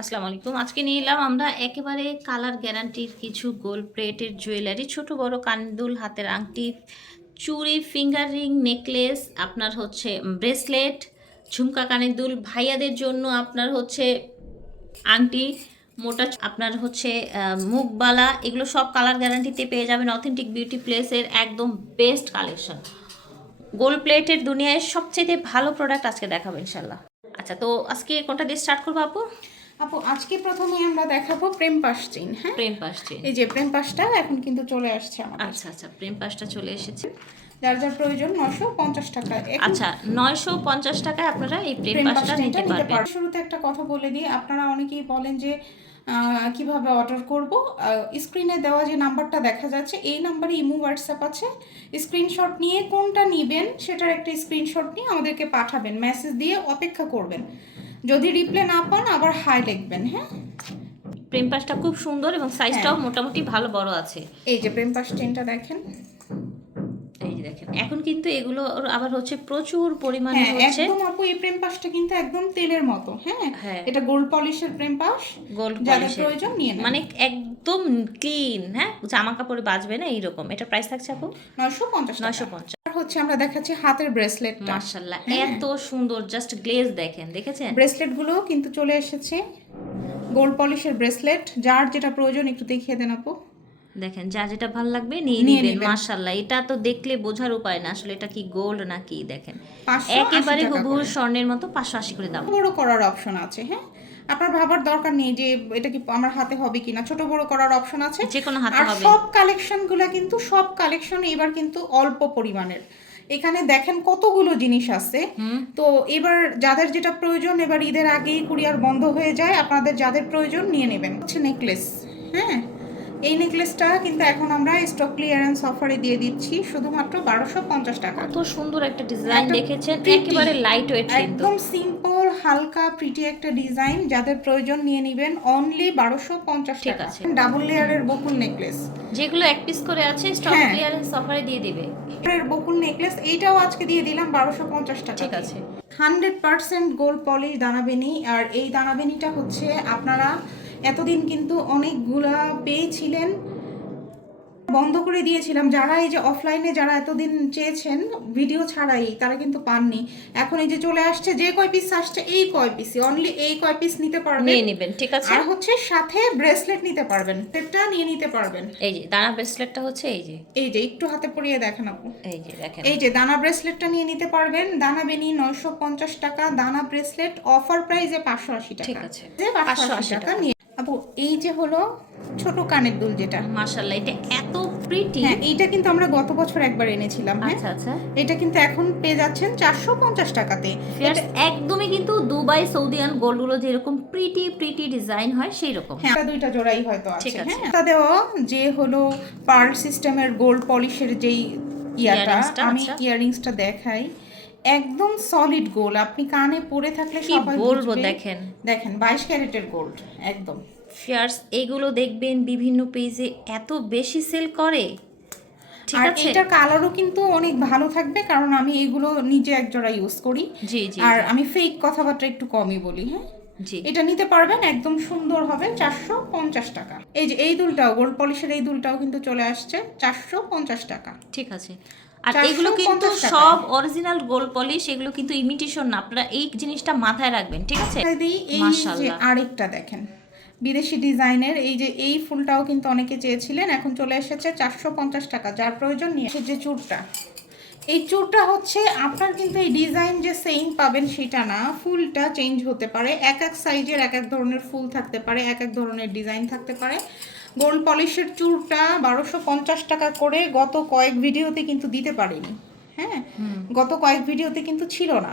আসসালামু আলাইকুম। আজকে নিয়ে এলাম আমরা একেবারে কালার গ্যারান্টির কিছু গোল্ড প্লেটের জুয়েলারি, ছোট বড় কানের দুল, হাতের আংটি, চুড়ি, ফিঙ্গার রিং, নেকলেস, আপনার হচ্ছে ব্রেসলেট, ঝুমকা, কানের দুল, ভাইয়াদের জন্য আপনার হচ্ছে আংটি, মোটা আপনার হচ্ছে মুখবালা, এগুলো সব কালার গ্যারান্টিতে পেয়ে যাবেন। অথেন্টিক বিউটি প্লেসের একদম বেস্ট কালেকশন। গোল্ড প্লেটের দুনিয়ায় সবচেয়ে ভালো প্রোডাক্ট আজকে দেখাবো ইনশাল্লাহ। আচ্ছা, তো আজকে কোনটা দিয়ে স্টার্ট করবো আপু? আপু আজকে প্রথমে আমরা দেখাবো প্রেম পাশ চেইন। হ্যাঁ, প্রেম পাশ চেইন। এই যে প্রেম পাশটা এখন কিন্তু চলে আসছে আমাদের। আচ্ছা আচ্ছা, প্রেম পাশটা চলে এসেছে। যার যার প্রয়োজন 950 টাকা। আচ্ছা, 950 টাকায় আপনারা এই প্রেম প্রেম পাশটা পাশটা নিতে পারবেন। শুরুতে একটা কথা বলে দিই, আপনারা অনেকেই বলেন যে কিভাবে অর্ডার করব। স্ক্রিনে দেওয়া যে নাম্বারটা দেখা যাচ্ছে এই নাম্বারে ইমো হোয়াটসঅ্যাপ আছে। স্ক্রিনশট নিয়ে কোনটা নেবেন সেটার একটা স্ক্রিনশট নিয়ে আমাদেরকে পাঠাবেন, মেসেজ দিয়ে অপেক্ষা করবেন। যদি রিপ্লাই না পান আবার হাই লিখবেন। হ্যাঁ, প্রেম পাশটা খুব সুন্দর এবং সাইজটাও মোটামুটি ভালো বড় আছে। এই যে প্রেম পাশ চেইনটা দেখেন, এই যে দেখেন, এখন কিন্তু এগুলো আবার হচ্ছে প্রচুর পরিমাণে হচ্ছে। একদম আপু এই প্রেম পাশটা কিন্তু একদম তেলের মতো। হ্যাঁ, হ্যাঁ, এটা গোল্ড পলিশের প্রেম পাশ, গোল্ড যাদের পলিশের, প্রয়োজন নিয়ে নেন। মানে একদম ক্লিন। হ্যাঁ, জামা কাপড়ে বাজবে না এইরকম। এটা প্রাইস থাকছে আপু 950 টাকা। 950। আর হচ্ছে আমরা দেখাচ্ছি হাতের ব্রেসলেটটা। মাশাআল্লাহ, এত সুন্দর, জাস্ট গ্লেজ দেখেন, দেখেছেন? ব্রেসলেট গুলো কিন্তু চলে এসেছে, গোল্ড পলিশের ব্রেসলেট। যার যেটা প্রয়োজন একটু দেখিয়ে দেন আপু। দেখেন, যা যেটা ভালো লাগবে নিয়ে নিয়ে নেবেন। নিবেন। মাশাআল্লাহ, এটা তো দেখলে বোঝার উপায় না আসলে এটা কি গোল্ড নাকি। দেখেন, 580 একেবারে টাকা হুবহু করে। স্বর্ণের মতো, 580 করে দাম। বড় করার অপশন আছে। হ্যাঁ, আপনার ভাবার দরকার নেই যে এটা কি আমার হাতে হবে কিনা, ছোট বড় করার অপশন আছে। যে কোনো হাতে আর হবে। সব কালেকশন এবার কিন্তু অল্প পরিমাণের। এখানে দেখেন কতগুলো জিনিস আছে। তো এবার যাদের যেটা প্রয়োজন, এবার ঈদের আগেই কুরিয়ার বন্ধ হয়ে যায়, আপনাদের যাদের প্রয়োজন নিয়ে নেবেন। হচ্ছে নেকলেস। হ্যাঁ, এই নেকলেসটা কিন্তু এখন আমরা স্টক ক্লিয়ারেন্স অফারে দিয়ে দিচ্ছি শুধুমাত্র 1250 টাকা। কত সুন্দর একটা ডিজাইন দেখেছেন, pretty, একেবারে লাইট ওয়েট কিন্তু। একদম সিম্পল হালকা প্রিটি একটা ডিজাইন, যাদের প্রয়োজন নিয়ে নেবেন অনলি 1250 ঠিক টাকা। আছে। ডাবল লেয়ারের বকুল নেকলেস, যেগুলো এক পিস করে আছে স্টক হ্যাঁ, ক্লিয়ারেন্স অফারে দিয়ে দিবে। এর বকুল নেকলেস এইটাও আজকে দিয়ে দিলাম 1250 টাকা। ঠিক আছে। 100% গোল্ড পলিশ দানাবেনি। আর এই দানাবেনিটা হচ্ছে আপনারা এতদিন কিন্তু অনেকগুলা পেয়েছিলেন, বন্ধ করে দিয়েছিলাম। যারা এই যে অফলাইনে যারা এতদিন চেয়েছেন ভিডিও ছাড়াই, তারা কিন্তু পাননি। এখন এই যে চলে আসছে, যে কয় পিস আসছে এই কয় পিসই, অনলি এই কয় পিস নিতে পারবেন, নিয়ে নেবেন। ঠিক আছে। আর হচ্ছে সাথে ব্রেসলেট নিতে পারবেন, সেটা নিয়ে নিতে পারবেন। এই যে দানা ব্রেসলেটটা হচ্ছে, এই যে একটু হাতে পরিয়ে দেখেন আপু। এই যে দেখেন, এই যে দানা ব্রেসলেটটা নিয়ে নিতে পারবেন। দানা বেনি 950 টাকা, দানা ব্রেসলেট অফার প্রাইসে 580 টাকা। ঠিক আছে, 580 টাকা নিয়ে আপু। এই যে হলো ছোট কানের দুল, যেটা মাশাআল্লাহ এটা এত প্রিটি। হ্যাঁ, এইটা কিন্তু আমরা গত বছর একবার এনেছিলাম। হ্যাঁ, আচ্ছা আচ্ছা, এটা কিন্তু এখন পেয়ে যাচ্ছেন 450 টাকাতে। একদমই কিন্তু দুবাই সৌদিয়ান গোল্ডগুলো যেরকম প্রিটি প্রিটি ডিজাইন হয় সেই রকম। হ্যাঁ, দুইটা জোড়াই হয়তো আছে। ঠিক আছে। হ্যাঁ, এটা দেওয়া যে হলো পার্ল সিস্টেমের গোল্ড পলিশের যেই Earringsটা, আমি আচ্ছা। ইয়াররিংসটা দেখাই, একদম সলিড গোল্ড। আপনি কানে পরে থাকলে কি সবাই বলবো, বুঝবে। দেখেন দেখেন 22 ক্যারেটের গোল্ড একদম। ফিয়ার্স, এগুলো দেখবেন বিভিন্ন পেজে এত বেশি সেল করে। ঠিক আর আছে। এটার কালারও কিন্তু অনেক ভালো থাকবে, কারণ আমি এগুলো নিজে এক জোড়া ইউজ করি। জি জি। আর আমি ফেক কথাবার্তা একটু কমই বলি। হ্যাঁ, জি, এটা নিতে পারবেন, একদম সুন্দর হবে 450 টাকা। এই যে এই দুলটাও গোল্ড পলিশের, এই দুলটাও কিন্তু চলে আসছে 450 টাকা। ঠিক আছে। আর এগুলো কিন্তু 450 টাকা। সব অরিজিনাল গোল্ড পলিশ, এগুলো কিন্তু ইমিটেশন না। আপনারা এই জিনিসটা মাথায় রাখবেন। ঠিক আছে। এই যে মাশাআল্লাহ, আরেকটা দেখেন বিদেশি ডিজাইনের, এই যে এই ফুলটাও কিন্তু অনেকে চেয়েছিলেন, এখন চলে এসেছে 450 টাকা। যার প্রয়োজন নিয়ে যে চূড়টা, এই চূড়টা হচ্ছে আপনার কিন্তু এই ডিজাইন যে সেম পাবেন সেটা না, ফুলটা চেঞ্জ হতে পারে। এক এক সাইজের এক এক ধরনের ফুল থাকতে পারে, এক এক ধরনের ডিজাইন থাকতে পারে। গোল্ড পলিশের চূড়টা 1250 টাকা করে গত কয়েক ভিডিওতে কিন্তু দিতে পারিনি। হ্যাঁ, গত কয়েক ভিডিওতে কিন্তু ছিল না।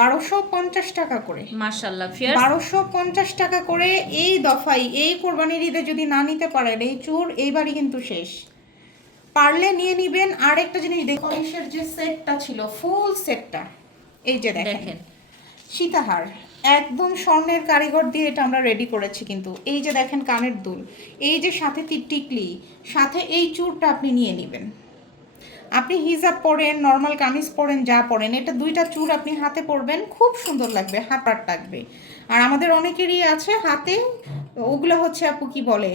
1250 টাকা করে, মাশাআল্লাহ ফিয়ার্স। 1250 টাকা করে এই দফাই, এই কোরবানির ঈদে যদি না নিতে পারেন এই চূড়, এইবারই কিন্তু শেষ। পারলে নিয়ে নিবেন। আর একটা জিনিস দেখুন, পলিশের যে সেটটা ছিল ফুল সেটটা, এই যে দেখেন সীতাহার, একদম স্বর্ণের কারিগর দিয়ে এটা আমরা রেডি করেছি কিন্তু। এই যে দেখেন কানের দুল, এই যে সাথে টিকলি, সাথে এই চূড়টা আপনি নিয়ে নেবেন। আপনি হিজাব পরেন, নর্মাল কামিজ পরেন, যা পরেন, এটা দুইটা চূড় আপনি হাতে পরবেন, খুব সুন্দর লাগবে, হাতার থাকবে। আর আমাদের অনেকেরই আছে হাতে, ওগুলো হচ্ছে আপু কি বলে,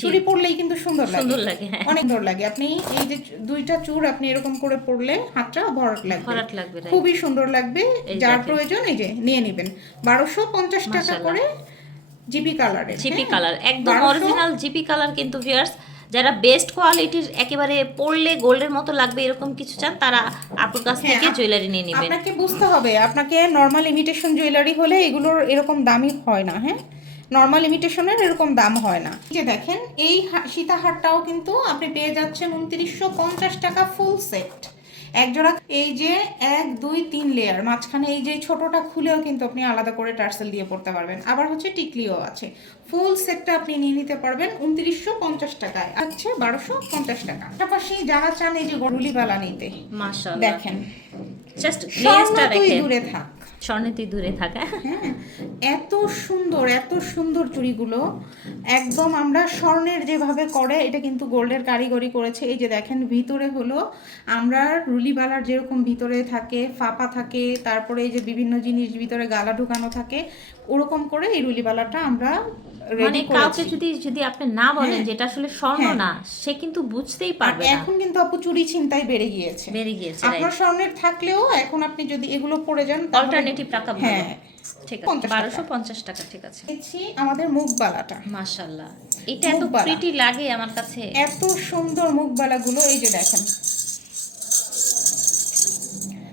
চুড়ি পরলেই কিন্তু সুন্দর লাগে, সুন্দর লাগে, হ্যাঁ। অনেক সুন্দর লাগে। আপনি এই যে দুইটা চূড় আপনি এরকম করে পরলে হাতটা ভরাট লাগবে, ভরাট লাগবে, right? খুবই সুন্দর লাগবে। এই যার দেখেন। প্রয়োজন এই যে নিয়ে নেবেন। 1250 টাকা মাশাআল্লাহ। করে জিপি কালারের, জিপি কালার, একদম 1200 অরিজিনাল জিপি কালার কিন্তু ভিউয়ার্স। যারা বেস্ট কোয়ালিটির একেবারে পরলে গোল্ডের মতো লাগবে এরকম কিছু চান, তারা আপুর কাছ হ্যাঁ, থেকে জুয়েলারি নিয়ে নেবেন। আপনাকে বুঝতে হবে, আপনাকে নর্মাল ইমিটেশন জুয়েলারি হলে এগুলোর এরকম দামই হয় না। হ্যাঁ, নর্মাল ইমিটেশনের এরকম দাম হয় না। এই যে দেখেন, এই সীতাহারটাও কিন্তু আপনি পেয়ে যাচ্ছেন 2950 টাকা ফুল সেট, এক জোড়া। এই যে 1 2 3 লেয়ার, মাঝখানে এই যে ছোটটা খুলেও কিন্তু আপনি আলাদা করে টার্সেল দিয়ে পড়তে পারবেন। আবার হচ্ছে টিকলিও আছে। ফুল সেটটা আপনি নিয়ে নিতে পারবেন 2950 টাকায়, আছে 1250 টাকা। পাশাপাশি যারা চান এই যে গরুলিবালা নিতে, মাশাআল্লাহ, দেখেন জাস্ট স্বর্ণ লেসটা তুই রেখে, দূরে থাক, স্বর্ণে তুই দূরে থাকা। হ্যাঁ, এত সুন্দর এত সুন্দর চুড়িগুলো, একদম আমরা স্বর্ণের যেভাবে করে এটা কিন্তু গোল্ডের কারিগরি করেছে। এই যে দেখেন, ভিতরে হলো আমরা রুলিবালার যেরকম ভিতরে থাকে ফাপা থাকে, তারপরে এই যে বিভিন্ন জিনিস ভিতরে গালা ঢুকানো থাকে, ওরকম করে এই রুলিবালাটা আমরা মানে রেডি কাউকে করেছি। যদি আপনি না বলেন হ্যাঁ, যেটা আসলে স্বর্ণ হ্যাঁ। না, সে কিন্তু বুঝতেই আর পারবে না। এখন কিন্তু আপু চুরি ছিনতাই বেড়ে গিয়েছে, বেড়ে গিয়েছে, আপনার স্বর্ণের থাকলেও এখন আপনি যদি এগুলো পরে যান তাহলে- অল্টারনেটিভ টাকা ভালো। হ্যাঁ, ঠিক আছে, 50 টাকা। 1250 টাকা, ঠিক আছে। দেখছি আমাদের মুখবালাটা, মাশাআল্লাহ, এটা এত মুখবালা। প্রিটি লাগে আমার কাছে। এত সুন্দর মুখবালাগুলো, এই যে দেখেন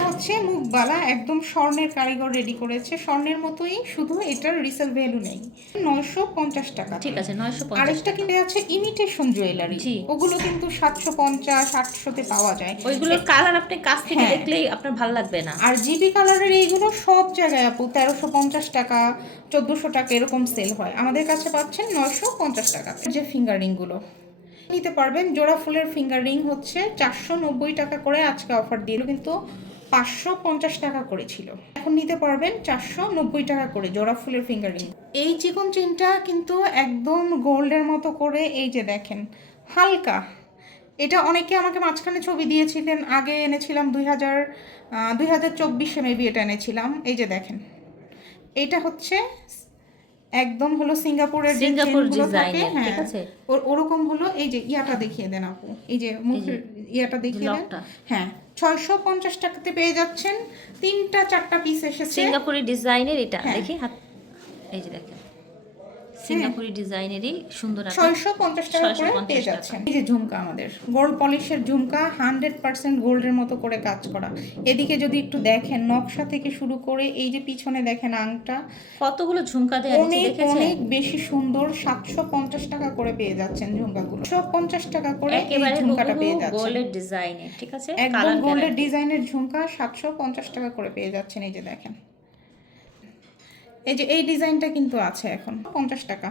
হচ্ছে মুখবালা, একদম স্বর্ণের কারিগর রেডি করেছে, স্বর্ণের মতোই, শুধু এটার রিসেল ভ্যালু নেই। 950 টাকা। ঠিক আছে, 950 আরেকটা টাকা। কিন্তু আছে ইমিটেশন জুয়েলারি, জি। ওগুলো কিন্তু 750 800-তে পাওয়া যায়। ওইগুলোর কালার আপনি কাছ থেকে হ্যাঁ। দেখলেই আপনার ভালো লাগবে না। আর জিবি কালারের এইগুলো সব জায়গায় আপু 1350 টাকা 1400 টাকা এরকম সেল হয়, আমাদের কাছে পাচ্ছেন 950 টাকা। যে ফিঙ্গার রিংগুলো নিতে পারবেন, জোড়া ফুলের ফিঙ্গার রিং হচ্ছে 490 টাকা করে, আজকে অফার দিল, কিন্তু 550 টাকা করেছিল, এখন নিতে পারবেন 490 টাকা করে জোড়া ফুলের ফিঙ্গার রিং। এই চিকন চেনটা কিন্তু একদম গোল্ডের মতো করে, এই যে দেখেন হালকা, এটা অনেকে আমাকে মাঝখানে ছবি দিয়েছিলেন, আগে এনেছিলাম 2024-এ মেবি এটা এনেছিলাম। এই যে দেখেন, এটা হচ্ছে একদম হলো সিঙ্গাপুরের যে সিঙ্গাপুর চেনগুলো থাকে, ডিজাইনের, ঠিক হ্যাঁ আছে। ওরকম হলো। এই যে ইয়াটা দেখিয়ে দেন আপু, এই যে মুখের ইয়াটা দেখিয়ে দেন, লকটা। হ্যাঁ 650 টাকাতে পেয়ে যাচ্ছেন, 3টা 4টা পিস এসেছে। সিঙ্গাপুরি ডিজাইনের এটা হ্যাঁ। দেখি হাত, এই যে দেখেন সিঙ্গাপুরি ডিজাইনেরই সুন্দর একটা 650 টাকা করে 650 পেয়ে টাকা। যাচ্ছেন। এই যে ঝুমকা, আমাদের গোল্ড পলিশের ঝুমকা, 100% গোল্ডের মতো করে কাজ করা। এদিকে যদি একটু দেখেন, নকশা থেকে শুরু করে এই যে পিছনে দেখেন আংটা, কতগুলো ঝুমকা দেওয়া আছে অনেক দেখেছেন? অনেক বেশি সুন্দর। 750 টাকা করে পেয়ে যাচ্ছেন ঝুমকাগুলো, 750 টাকা করে এই একেবারে ঝুমকাটা পেয়ে হুবহু যাচ্ছেন, গোল্ডের ডিজাইনে, ঠিক আছে, একদম কালার গোল্ডের গ্যারান্টি। ডিজাইনের ঝুমকা 750 টাকা করে পেয়ে যাচ্ছেন। এই যে দেখেন, এই যে এই ডিজাইনটা কিন্তু আছে এখন 50 টাকা,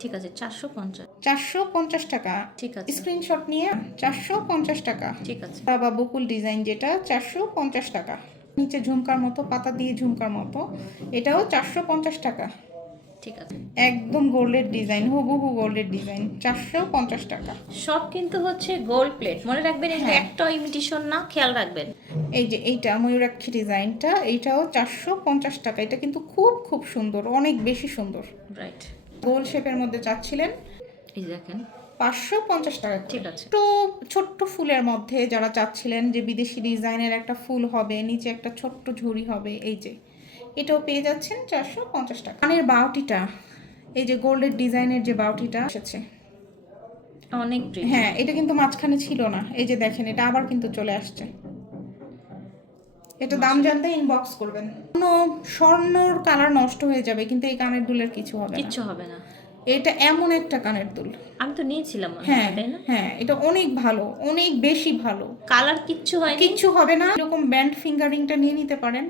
ঠিক আছে, 450, 450 টাকা, ঠিক আছে, স্ক্রিনশট নিয়ে 450 টাকা। ঠিক আছে। বাবা বকুল ডিজাইন যেটা 450 টাকা, নিচে ঝুমকার মতো, পাতা দিয়ে ঝুমকার মতো, এটাও 450 টাকা, ঠিক আছে। একদম গোল্ডের ডিজাইন, হুবহু গোল্ডের ডিজাইন, 450 টাকা। সব কিন্তু হচ্ছে গোল্ড প্লেট, মনে রাখবেন এটা হ্যাঁ। একটা ইমিটেশন না, খেয়াল রাখবেন। এই যে এইটা ময়ূরাক্ষী ডিজাইনটা, এইটাও 450 টাকা, এটা কিন্তু খুব খুব সুন্দর, অনেক বেশি সুন্দর। রাইট, গোল শেপের মধ্যে চাচ্ছিলেন, এই যে দেখেন, 550 টাকা। ঠিক আছে। তো ছোট্ট ফুলের মধ্যে যারা চাচ্ছিলেন যে বিদেশি ডিজাইনের একটা ফুল হবে, নিচে একটা ছোট্ট ঝুড়ি হবে, এই যে এটাও পেয়ে যাচ্ছেন 450 টাকা। কানের বাউটিটা, এই যে গোল্ডের ডিজাইনের যে বাউটিটা এসেছে, অনেক প্রিটি। হ্যাঁ এটা কিন্তু মাঝখানে ছিল না, এই যে দেখেন এটা আবার কিন্তু চলে আসছে। এটা দাম জানতে ইনবক্স করবেন। কোনো স্বর্ণর কালার নষ্ট হয়ে যাবে, কিন্তু এই কানের দুলের কিছু হবে না, কিচ্ছু হবে না। এটা এমন একটা কানের দুল, আমি তো নিয়েছিলাম মনে হয়, হ্যাঁ তাই না? হ্যাঁ এটা অনেক ভালো, অনেক বেশি ভালো, কালার কিচ্ছু হয়নি। কিচ্ছু হবে না। এরকম ব্যান্ড ফিঙ্গারিংটা নিয়ে নিতে পারেন।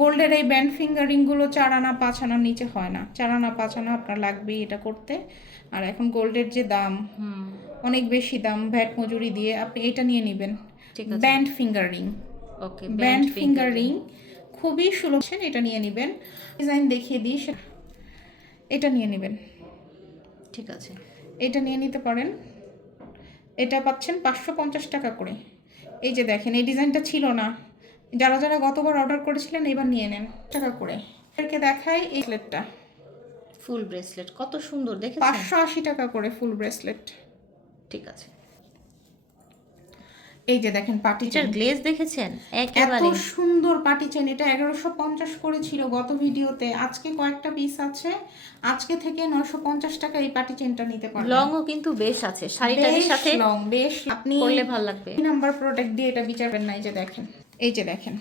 গোল্ডের এই ব্যান্ড ফিঙ্গারিংগুলো 4 আনা 5 আনার নিচে হয় না, 4 আনা 5 আনা আপনার লাগবেই এটা করতে। আর এখন গোল্ডের যে দাম, অনেক বেশি দাম, ভ্যাট মজুরি দিয়ে, আপনি এটা নিয়ে নেবেন, ঠিক আছে। ব্যান্ড ফিঙ্গারিং, ওকে, ব্যান্ড ফিঙ্গারিং খুবই সুলভ, এটা নিয়ে নেবেন। ডিজাইন দেখিয়ে দিই, এটা নিয়ে নেবেন, ঠিক আছে। এটা নিয়ে নিতে পারেন, এটা পাচ্ছেন 550 টাকা করে। এই যে দেখেন এই ডিজাইনটা ছিল না, যারা যারা গতবার অর্ডার করেছিলেন এবার নিয়ে নেন টাকা করে। এদেরকে দেখাই এই ব্রেসলেটটা ফুল ব্রেসলেট কত সুন্দর দেখেছেন? 580 টাকা করে ফুল ব্রেসলেট। ঠিক আছে, এই যে দেখেন পাটি এটার চেন, গ্লেজ দেখেছেন এত একেবারে সুন্দর পাটি চেন। এটা 1150 করে ছিল গত ভিডিওতে, আজকে কয়েকটা পিস আছে, আজকে থেকে 950 টাকা এই পাটি চেনটা নিতে পারবেন। লংও কিন্তু বেশ আছে, শাড়িটার সাথে লং বেশ, আপনি পরলে ভালো লাগবে। নাম্বার প্রোডাক্ট দিয়ে এটা বিচারবেন না। এই যে দেখেন, এই যে দেখেন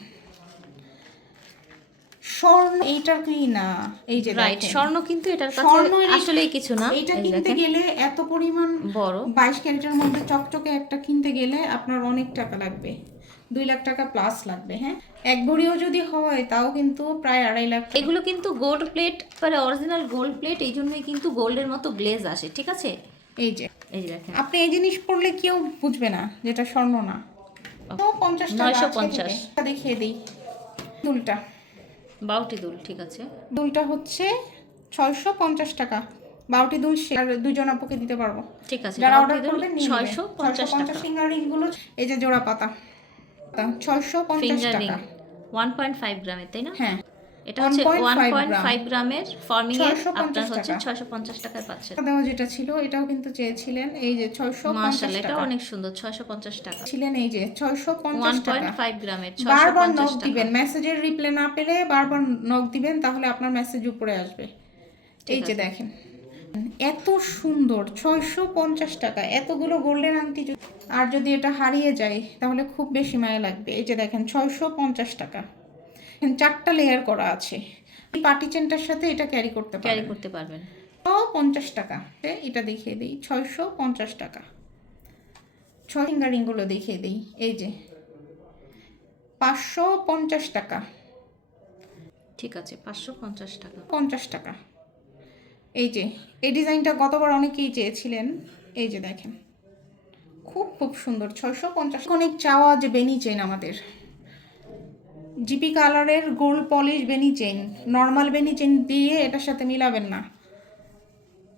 স্বর্ণ, এইটা কি না, এই যে রাইট, দেখেন স্বর্ণ কিন্তু এটার কাছে স্বর্ণ আসলেই কিছু না। এটা এই কিনতে দেখেন গেলে এত পরিমাণ বড় 22 ক্যারেটের মধ্যে চকচকে একটা কিনতে গেলে আপনার অনেক টাকা লাগবে, 2 লাখ টাকা প্লাস লাগবে। হ্যাঁ, এক ভরিও যদি হয় তাও কিন্তু প্রায় 2.5 লাখ। এগুলো কিন্তু গোল্ড প্লেট, মানে অরিজিনাল গোল্ড প্লেট, এই জন্যই কিন্তু গোল্ডের মতো গ্লেজ আসে। ঠিক আছে, এই যে এই যে দেখেন আপনি এই জিনিস পড়লে কেউ বুঝবে না যেটা স্বর্ণ না। তো 50 টাকা 950 দেখিয়ে দিই। দুলটা, বাউটি দুল, ঠিক আছে দুলটা হচ্ছে 650 টাকা। 12টি দুল আর দুজন আপুকে দিতে পারবো, ঠিক আছে। যারা বাউটি অর্ডার দুল করবেন নিয়ে নেবেন। 650 টাকা। ফিঙ্গার রিং গুলো এই যে জোড়া পাতা 650 ফিঙ্গার রিং টাকা। 1.5 গ্রামের, তাই না? হ্যাঁ, এটা হচ্ছে 1.5 গ্রামের ফর্মিং এর, 650 আপনার হচ্ছে টাকা। 650 টাকায় পাচ্ছেন। দেওয়া যেটা ছিল এটাও কিন্তু চেয়েছিলেন, এই যে 650 মাশাআল্লাহ, এটা টাকা অনেক সুন্দর, 650 টাকা। ছিলেন, এই যে 650 টাকা। 1.5 গ্রামের বারবার নক 650 টাকা। দিবেন, মেসেজের রিপ্লাই না পেলে বারবার নক দিবেন, তাহলে আপনার মেসেজ উপরে আসবে। এই যে দেখেন এত সুন্দর, 650 টাকা। এতগুলো গোল্ডেন আংটি আর যদি এটা হারিয়ে যায় তাহলে খুব বেশি মায়া লাগবে। এই যে দেখেন 650 টাকা, 4টা লেয়ার করা আছে। এই পার্টি চেনটার সাথে এটা ক্যারি করতে পারবেন। 650 টাকা। এটা দেখিয়ে দিই, 650 টাকা। 6 ফিঙ্গারিংগুলো দেখিয়ে দিই, এই যে 550 টাকা। ঠিক আছে, 550 টাকা। 50 টাকা। এই যে এই ডিজাইনটা গতবার অনেকেই চেয়েছিলেন, এই যে দেখেন খুব খুব সুন্দর, 650। অনেক চাওয়া যে বেনি চেন, আমাদের জিপি কালারের গোল্ড পলিশ বেনি চেন, নর্মাল বেনি চেন দিয়ে এটার সাথে মিলাবেন না।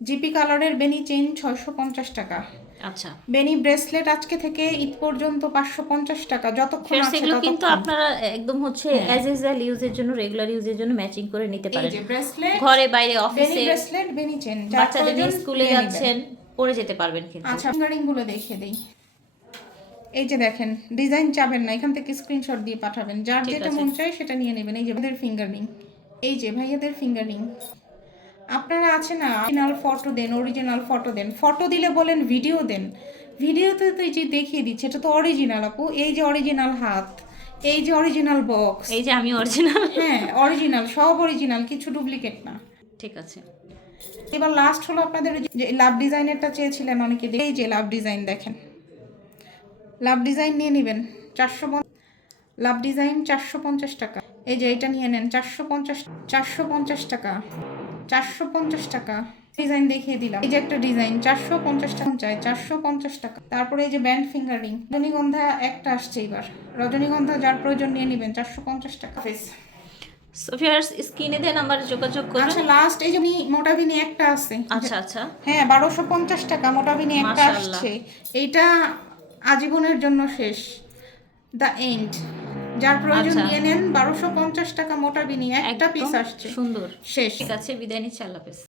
জিপি কালারের বেনি চেন 650 টাকা। আচ্ছা, বেনি ব্রেসলেট আজকে থেকে ঈদ পর্যন্ত 550 টাকা, যতক্ষণ আছে এগুলো কিন্তু ততক্ষণ। আপনারা একদম হচ্ছে অ্যাজ ইউজুয়াল ইউজের জন্য, রেগুলার ইউজের জন্য ম্যাচিং করে নিতে এই পারেন। যে ব্রেসলেট, ঘরে বাইরে বেনি অফিসে, ব্রেসলেট বেনি চেন, বাচ্চাদের নিয়ে স্কুলে যাচ্ছেন, পরে যেতে পারবেন কিন্তু। আচ্ছা, ফিঙ্গারিং গুলো দেখিয়ে দেই। এই যে দেখেন ডিজাইন চাবেন না, এখান থেকে স্ক্রিনশট দিয়ে পাঠাবেন, যার ঠিক যেটা আছে। মন চায় সেটা নিয়ে নেবেন। এই যে ভাইয়াদের ফিঙ্গারিং, এই যে ভাইয়াদের ফিঙ্গারিং। আপনারা আছে না, অরিজিনাল ফটো দেন, অরিজিনাল ফটো দেন, ফটো দিলে বলেন ভিডিও দেন, ভিডিওতে তো এই যে দেখিয়ে দিচ্ছে এটা তো অরিজিনাল আপু। এই যে অরিজিনাল হাত, এই যে অরিজিনাল বক্স, এই যে আমি অরিজিনাল। হ্যাঁ অরিজিনাল, সব অরিজিনাল, কিছু ডুপ্লিকেট না। ঠিক আছে, এবার লাস্ট হলো আপনাদের যে লাভ ডিজাইনেরটা চেয়েছিলেন অনেকে, এই যে লাভ ডিজাইন দেখেন, লাভ ডিজাইন নিয়ে নেবেন 450। লাভ ডিজাইন 450 টাকা। এই যে এটা নিয়ে নেন 450 টাকা, 450 টাকা। ডিজাইন দেখিয়ে দিলাম, এই যে একটা ডিজাইন 450 টাকা চাই, 450 টাকা। তারপরে এই যে ব্যান্ড ফিঙ্গারিং, রজনীগন্ধা একটা আসছে এবার, রজনীগন্ধা যার প্রয়োজন নিয়ে নেবেন 450 টাকা। সোফিয়ার স্ক্রিনে দেন, আমার যোগাযোগ করুন। আচ্ছা লাস্ট এই যে মোটাবিনি একটা আছে, আচ্ছা আচ্ছা, হ্যাঁ 1250 টাকা মোটাবিনি একটা মাশাআল্লাহ। আসছে। এইটা আজীবনের জন্য শেষ, দ্য এন্ড। যার প্রয়োজন আচ্ছা। নিয়ে নেন, 1250 টাকা মোটাবিনি একটা একদম পিস আসছে, সুন্দর। শেষ। ঠিক আছে, বিদায় নিচ্ছি, আল্লাহ হাফেজ।